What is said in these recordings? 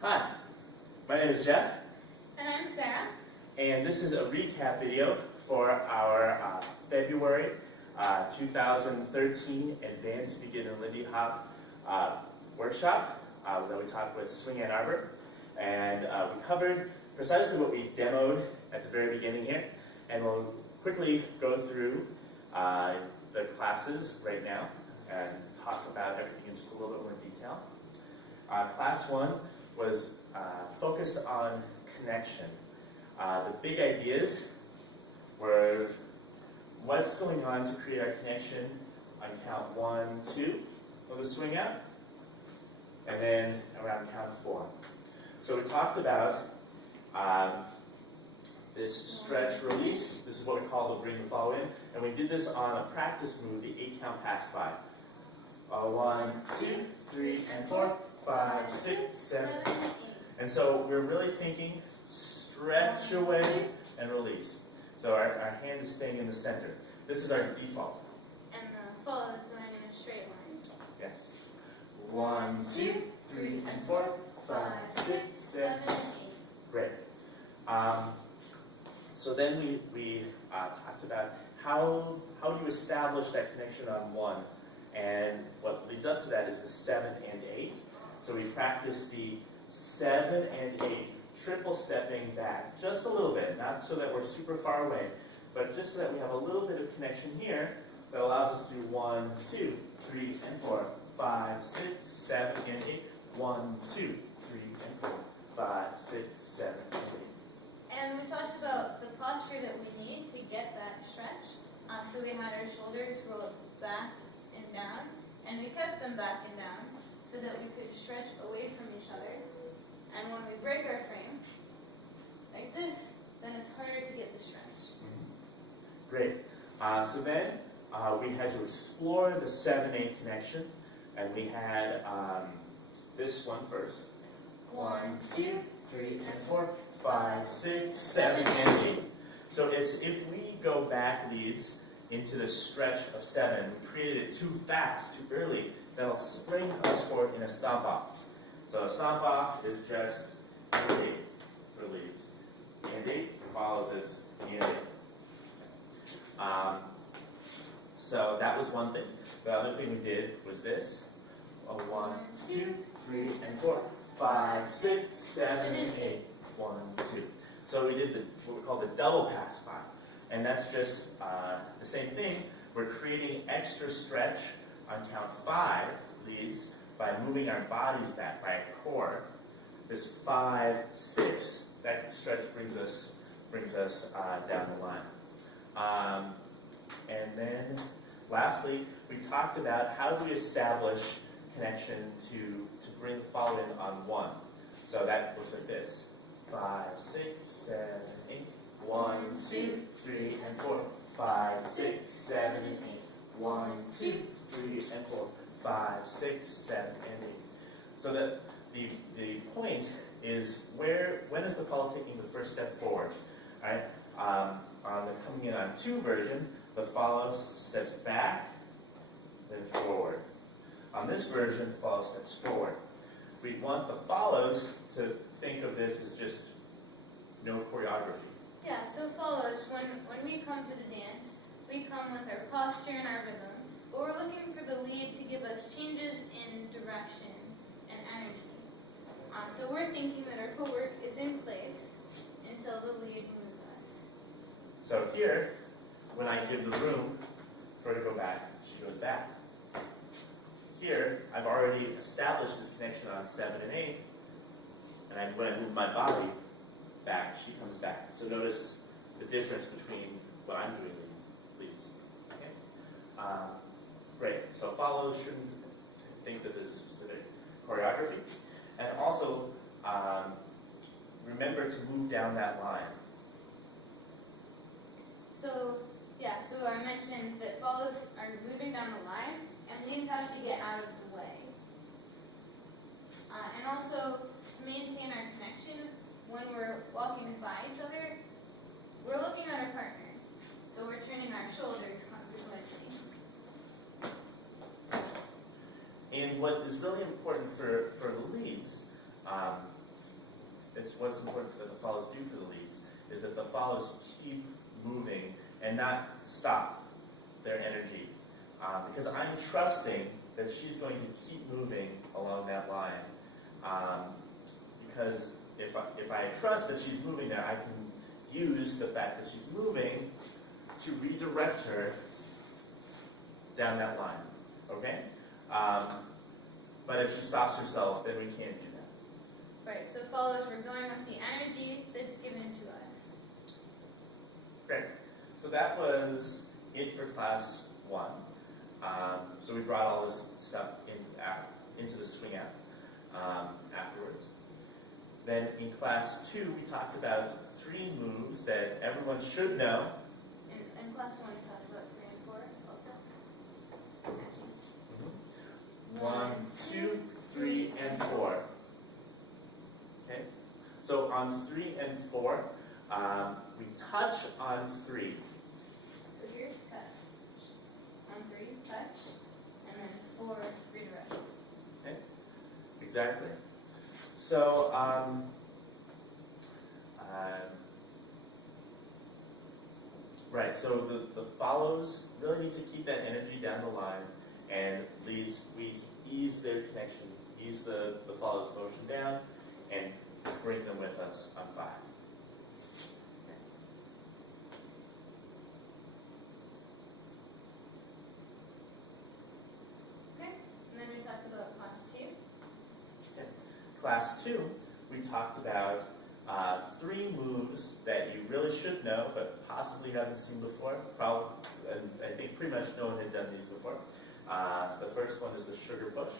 Hi, my name is Jeff, And I'm Sarah. and this is a recap video for our February 2013 Advanced Beginner Lindy Hop workshop that we talked with Swing Ann Arbor. And we covered precisely what we demoed at the very beginning here, and we'll quickly go through the classes right now and talk about everything in just a little bit more detail. Class 1 was focused on connection. The big ideas were what's going on to create our connection on count 1, 2 of the swing out, and then around count 4. So we talked about this stretch release. This is what we call the bring the follow in, and we did this on a practice move, the 8 count pass by. 1, 2, 3, and 4, 5, 6, 7, 8. And so we're really thinking stretch away and release. So our hand is staying in the center. This is our default. And the follow is going in a straight line. Yes. 1, 2, 3, and 4, 5, 6, 7, 8. Great. So then we talked about how do you establish that connection on 1. And what leads up to that is the 7 and 8. So we practice the 7 and 8, triple stepping back just a little bit, not so that we're super far away, but just so that we have a little bit of connection here that allows us to do 1, 2, 3, and 4, 5, 6, 7, and 8. 1, 2, 3, and 4, 5, 6, 7, and 8. And we talked about the posture that we need to get that stretch. So we had our shoulders rolled back and down, and we kept them back and down so that we could stretch away from each other. And when we break our frame, like this, then it's harder to get the stretch. Great. So then we had to explore the 7-8 connection, and we had this one first. 1, 2, 3, and 4, 5, 6, 7, and 8. So it's if we go back leads into the stretch of 7, we created it too fast, too early, that'll spring us forward in a stomp off. So a stomp off is just and 8 for leads. And 8 follows this and 8. So that was one thing. The other thing we did was this. 1, 2, 3, and 4, 5, 6, 7, and 8. 1, 2. So we did what we call the double pass by. And that's just the same thing. We're creating extra stretch on count 5 leads by moving our bodies back by a core. This 5, 6, that stretch brings us down the line. And then lastly, we talked about how do we establish connection to bring follow in on 1. So that looks like this. 5, 6, 7, 8. 1, 2, 3, and 4, 5, 6, 7, and 8. 1, 2, 3, and 4, 5, 6, 7, and 8. So that the point is when is the follow taking the first step forward? All right? On the coming in on 2 version, the follow steps back, then forward. On this version, the follow steps forward. We want the follows to think of this as just no choreography. Yeah, so follows, when we come to the dance, we come with our posture and our rhythm, but we're looking for the lead to give us changes in direction and energy. So we're thinking that our footwork is in place until the lead moves us. So here, when I give the room for her to go back, she goes back. Here, I've already established this connection on 7 and 8, and when I move my body back, she comes back. So notice the difference between what I'm doing leads. Okay? Great. So follows shouldn't think that there's a specific choreography. And also, remember to move down that line. So I mentioned that follows are moving down the line, and leads have to get out of the way. And also, to maintain our connection, when we're walking by each other, we're looking at our partner. So we're turning our shoulders consequently. And what is really important for leads it's what's important that the follows do for the leads, is that the follows keep moving and not stop their energy. Because I'm trusting that she's going to keep moving along that line. Because if I trust that she's moving there, I can use the fact that she's moving to redirect her down that line. Okay? But if she stops herself, then we can't do that. Right, so follows, we're going with the energy that's given to us. Great. So that was it for class 1. So we brought all this stuff into the swing app afterwards. Then in class 2, we talked about 3 moves that everyone should know. In class 1, we talked about 3 and 4 also. Actually. 1, 2, 3, and 4. Okay? So on 3 and 4, we touch on 3. So here's touch. On 3, touch. And then 4, redirect. Okay? Exactly. So, right, so the follows really need to keep that energy down the line, and leads, we ease their connection, ease the follows motion down, and bring them with us on 5. Okay, and then we talked about class 2. Okay. Class 2, we talked about 3 moves that you really should know, but possibly haven't seen before. Probably, and I think pretty much no one had done these before. So the first one is the sugar push.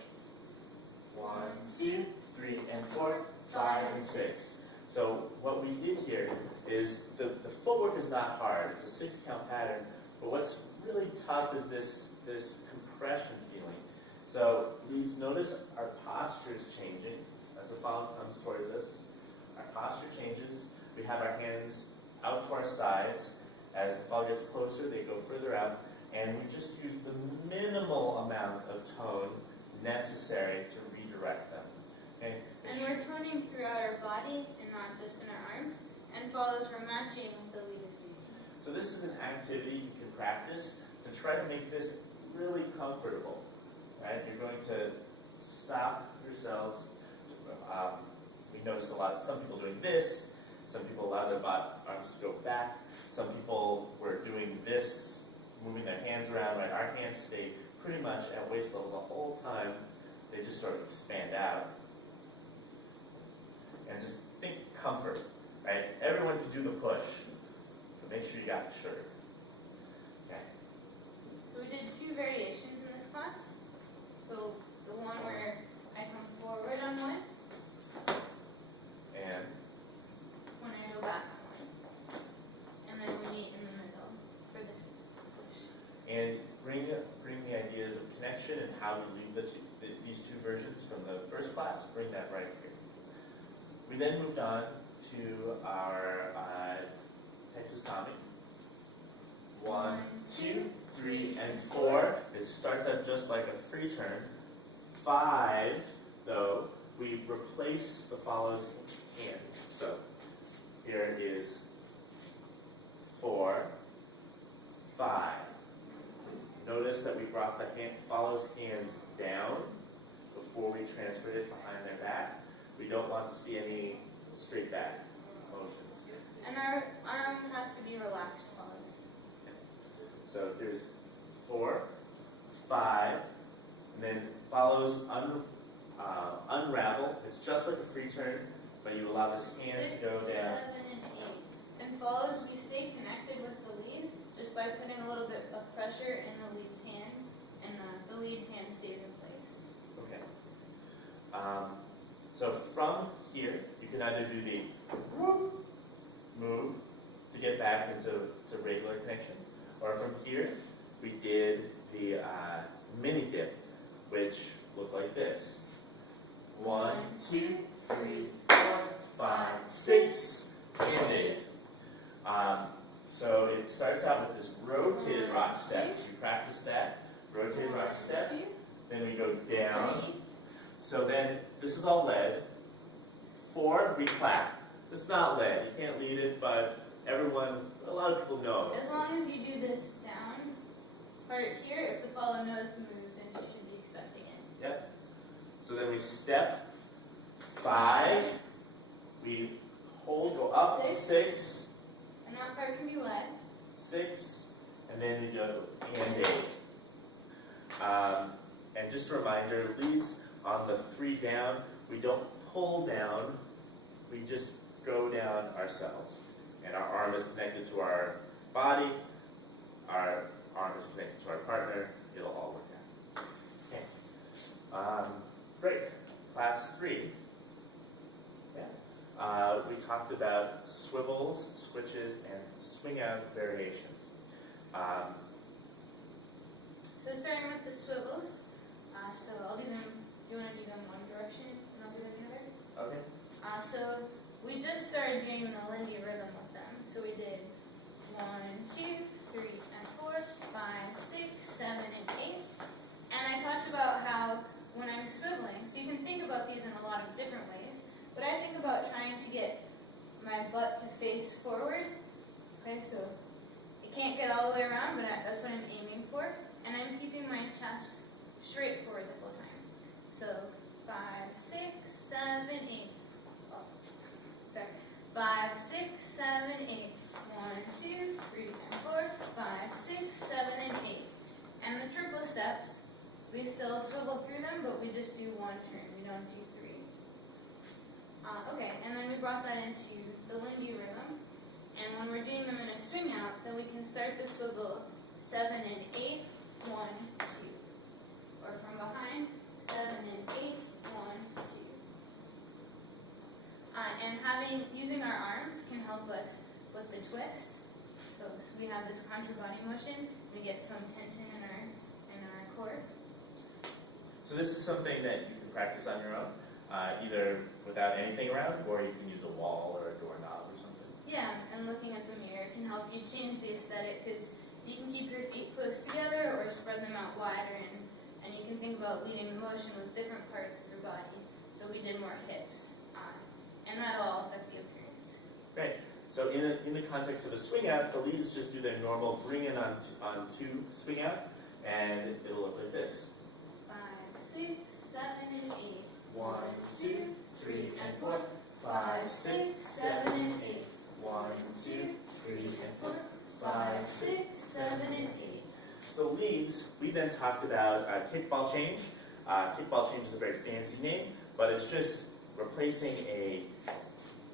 1, 2, 3, and 4, 5, and 6. So what we did here is the footwork is not hard. It's a 6-count pattern, but what's really tough is this compression feeling. So please notice our posture is changing as the follow comes towards us. Our posture changes. We have our hands out to our sides. As the follow gets closer, they go further out. And we just use the minimal amount of tone necessary to redirect them. Okay? And we're toning throughout our body and not just in our arms. And follows, we're matching the leader's doing. So this is an activity you can practice to try to make this really comfortable. Right? You're going to stop yourselves. We noticed some people doing this. Some people allow their arms to go back. Some people were doing this, moving their hands around. Right? Our hands stay pretty much at waist level the whole time. They just sort of expand out. And just think comfort. Right? Everyone can do the push, but make sure you got the shirt. Okay. So we did 2 variations in this class. So the one where I come forward on one, And when I go back on one. And then we meet in the middle for the push. and bring the ideas of connection and how we lead these 2 versions from the first class. Bring that right here. We then moved on to our Texas Tommy. 1, 2, 3, and 4. It starts out just like a free turn. 5, though, we replace the follows hand. So here is 4, 5. Notice that we brought the follows hands down before we transferred it behind their back. We don't want to see any straight back motions. And our arm has to be relaxed follows. So here's 4, 5, and then follows unravel. It's just like a free turn, but you allow this hand 6, to go down. 7, and 8. And follows, we stay connected with the lead just by putting a little bit of pressure in the lead's hand, and the lead's hand stays in place. Okay. So from here, you can either do the whoop move to get back into regular connection, or from here, we did the mini dip, which looked like this. 1, 2, 3, 4, 5, 6, and 8. So it starts out with this rotated rock step. We practice that. Rotated rock step. 2, Then we go down. 3. So then, this is all lead. 4, we clap. It's not led. You can't lead it, but everyone, a lot of people know. As long as you do this down part here, if the follow knows the move, then she should be expecting it. Yep. So then we step 5. We hold, go up 6. And that part can be led. 6, and then we go and 8. And just a reminder, leads on the 3 down, we don't pull down, we just go down ourselves. And our arm is connected to our body, our arm is connected to our partner, it'll all work out. Okay. Great. Class 3. Yeah. We talked about swivels, switches, and swing out variations. So starting with the swivels, so I'll do them, you want to do them one direction and I'll do them the other? Okay. So we just started doing the Lindy rhythm with them. So we did 1, 2, 3, and 4, 5, 6, 7, and 8. And I talked about how when I'm swiveling, so you can think about these in a lot of different ways, but I think about trying to get my butt to face forward. Okay, so it can't get all the way around, but that's what I'm aiming for. And I'm keeping my chest straight forward the whole time. So 5, 6, 7, 8. Oh, sorry. 5, 6, 7, 8. 1, 2, 3, and 4, 5, 6, 7, and 8. And the triple steps, we still swivel through them, but we just do 1 turn. We don't do 3. Okay, and then we brought that into the Lindy rhythm. And when we're doing them in a swing out, then we can start the swivel 7 and 8, 1, 2. Or from behind, 7 and 8, 1, 2. And using our arms can help us with the twist. So we have this contra body motion. We get some tension in our core. So this is something that you can practice on your own, either without anything around, or you can use a wall or a doorknob or something. Yeah, and looking at the mirror can help you change the aesthetic because you can keep your feet close together or spread them out wider, and you can think about leading the motion with different parts of your body. So we did more hips, and that'll all affect the appearance. Great. So in the context of a swing out, the leads just do their normal bring in on 2 swing out, and it'll look like this. 5, 6, 7, and 8. 1, 2, 3, and 4, 5, 6, 7, and 8. 1, 2, 3, and 4, 5, 6, 7, and 8. So leads, we then talked about kickball change. Kickball change is a very fancy name, but it's just replacing a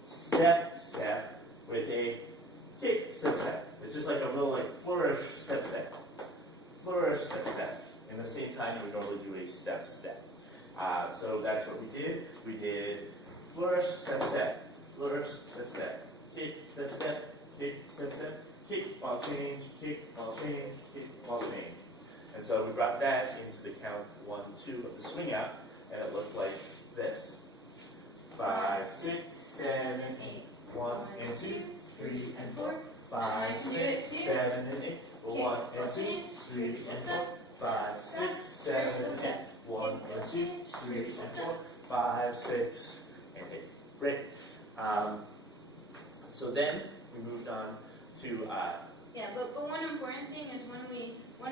step with a kick step. It's just like a little flourish step. Flourish step. In the same time you would normally do a step. So that's what we did. We did flourish step, flourish step, kick step, kick step, kick ball change, kick ball change, kick ball change. And so we brought that into the count 1, 2 of the swing out, and it looked like this. 5, 6, 7, 8. 1 and 2, 3 and 4, 5, 6, 7 and 8. 1 and 2, 3 and 4, 5, 6, 7 and 8. 1 and 2, 3 and 4, 5, 6 and 8. Great. So then we moved on to yeah, but one important thing is when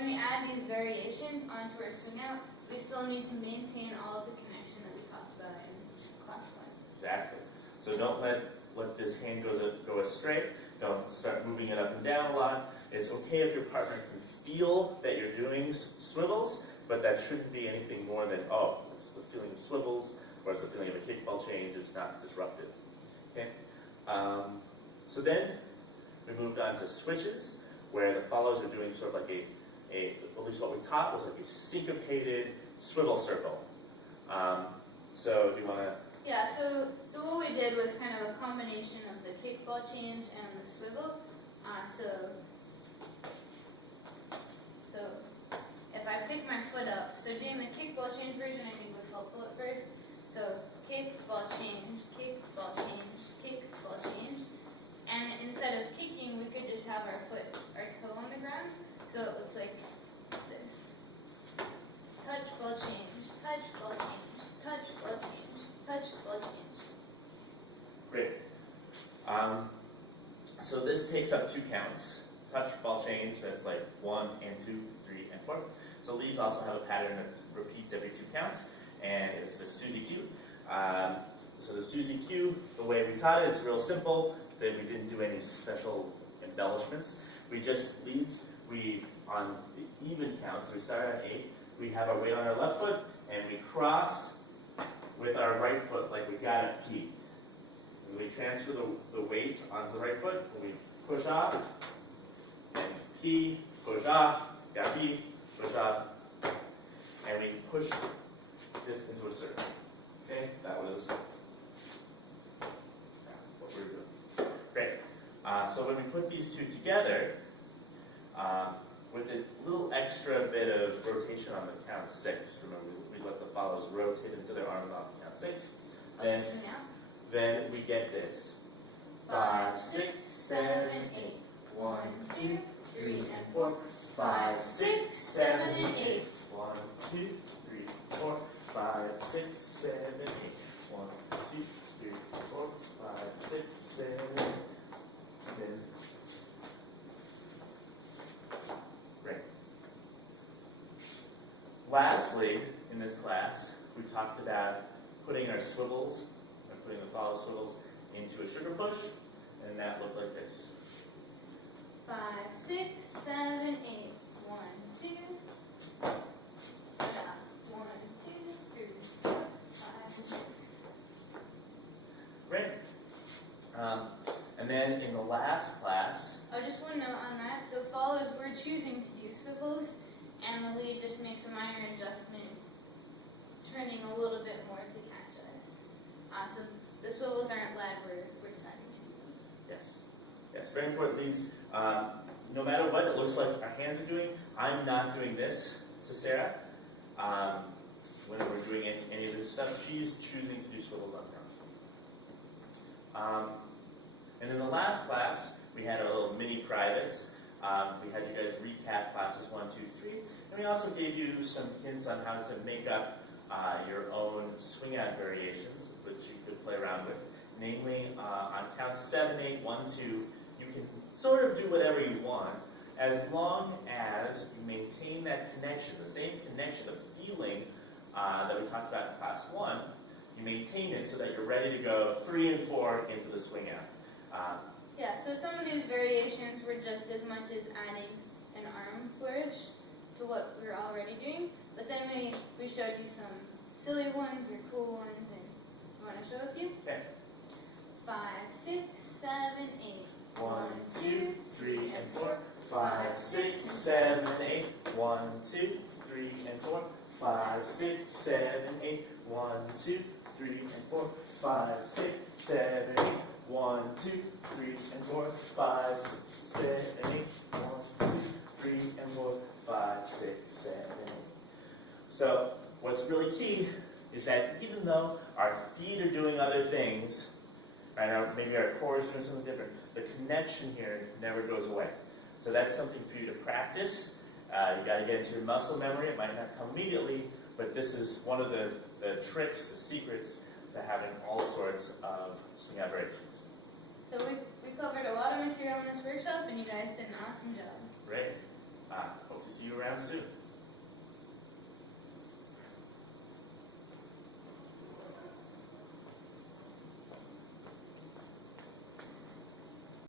we add these variations onto our swing out, we still need to maintain all of the connection that we talked about in class 1. exactly. So don't let this hand go astray. Don't start moving it up and down a lot. It's okay if your partner can feel that you're doing swivels, but that shouldn't be anything more than, oh, it's the feeling of swivels, or it's the feeling of a kickball change. It's not disruptive. Okay. So then we moved on to switches, where the follows are doing sort of like at least what we taught was like a syncopated swivel circle. So do you want to? Yeah, so what we did was kind of a combination of the kickball change and the swivel. So if I pick my foot up, so doing the kickball change version I think was helpful at first. So kickball change, kickball change, kickball change. And instead of kicking, we could just have our toe on the ground. So it looks like this. Touch, ball change, touch, ball change, touch, ball change, touch, ball change. So this takes up 2 counts. Touch, ball change, that's like 1 and 2, 3 and 4. So leads also have a pattern that repeats every 2 counts, and it's the Suzy Q. So the Suzy Q, the way we taught it is real simple. That we didn't do any special embellishments. We just leads, on the even counts, so we start at 8, we have our weight on our left foot, and we cross with our right foot like we got a P. And we transfer the weight onto the right foot, and we push off, and P, push off, got P, push off, and we push this into a circle. Okay, that was what we were doing. Great. So when we put these 2 together, with a little extra bit of rotation on the count 6, remember we let the follows rotate into their arms off count 6, then we get this. 5, 6, 7, 8. 1, 2, 3, and 4. 5, 6, 7, and 8. 1, 2, 3, 4. 5, 6, 7, 8. 1, 2, 3, 4. 5, 6, 7, 8. Then right. Lastly, in this class, we talked about putting our swivels, or putting the follow swivels into a sugar push, and that looked like this. 5, 6, 7, 8. 1, 2. 1, 2, 3, 4, 5, 6. Great. And then in the last class, I just want to note on that. So follows, we're choosing to do swivels, and the lead just makes a minor adjustment, turning a little bit more to catch us. So the swivels aren't led, we're deciding to. yes, very important leads. No matter what it looks like our hands are doing, I'm not doing this to Sarah. When we're doing any of this stuff, she's choosing to do swivels on her own. And in the last class, we had our little mini privates. We had you guys recap classes 1, 2, 3, and we also gave you some hints on how to make up your own swing out variations, which you could play around with. Namely, on count 7, 8, 1, 2, you can sort of do whatever you want, as long as you maintain that connection, the same connection, the feeling that we talked about in class 1. You maintain it so that you're ready to go 3 and 4 into the swing out. Yeah, so some of these variations were just as much as adding an arm flourish to what we were already doing, but then we showed you some silly ones or cool ones, and you want to show a few? Okay. 5, 6, 7, 8. 1, 2, 3, and 4. 5, 6, 7, 8. 1, 2, 3, and 4. 5, 6, 7, 8. 1, 2, 3, and 4. 5, 6, 7, 8. 1, 2, 3, and 4. 5, 6, 7, 8. 1, 2, 3, and 4. 5, 6, 7, 8. So what's really key is that even though our feet are doing other things, right, or maybe our core is doing something different, the connection here never goes away. So that's something for you to practice. You got to get into your muscle memory. It might not come immediately, but this is one of the tricks, the secrets to having all sorts of swing out variations. So we covered a lot of material in this workshop, and you guys did an awesome job. Great. Hope to see you around soon.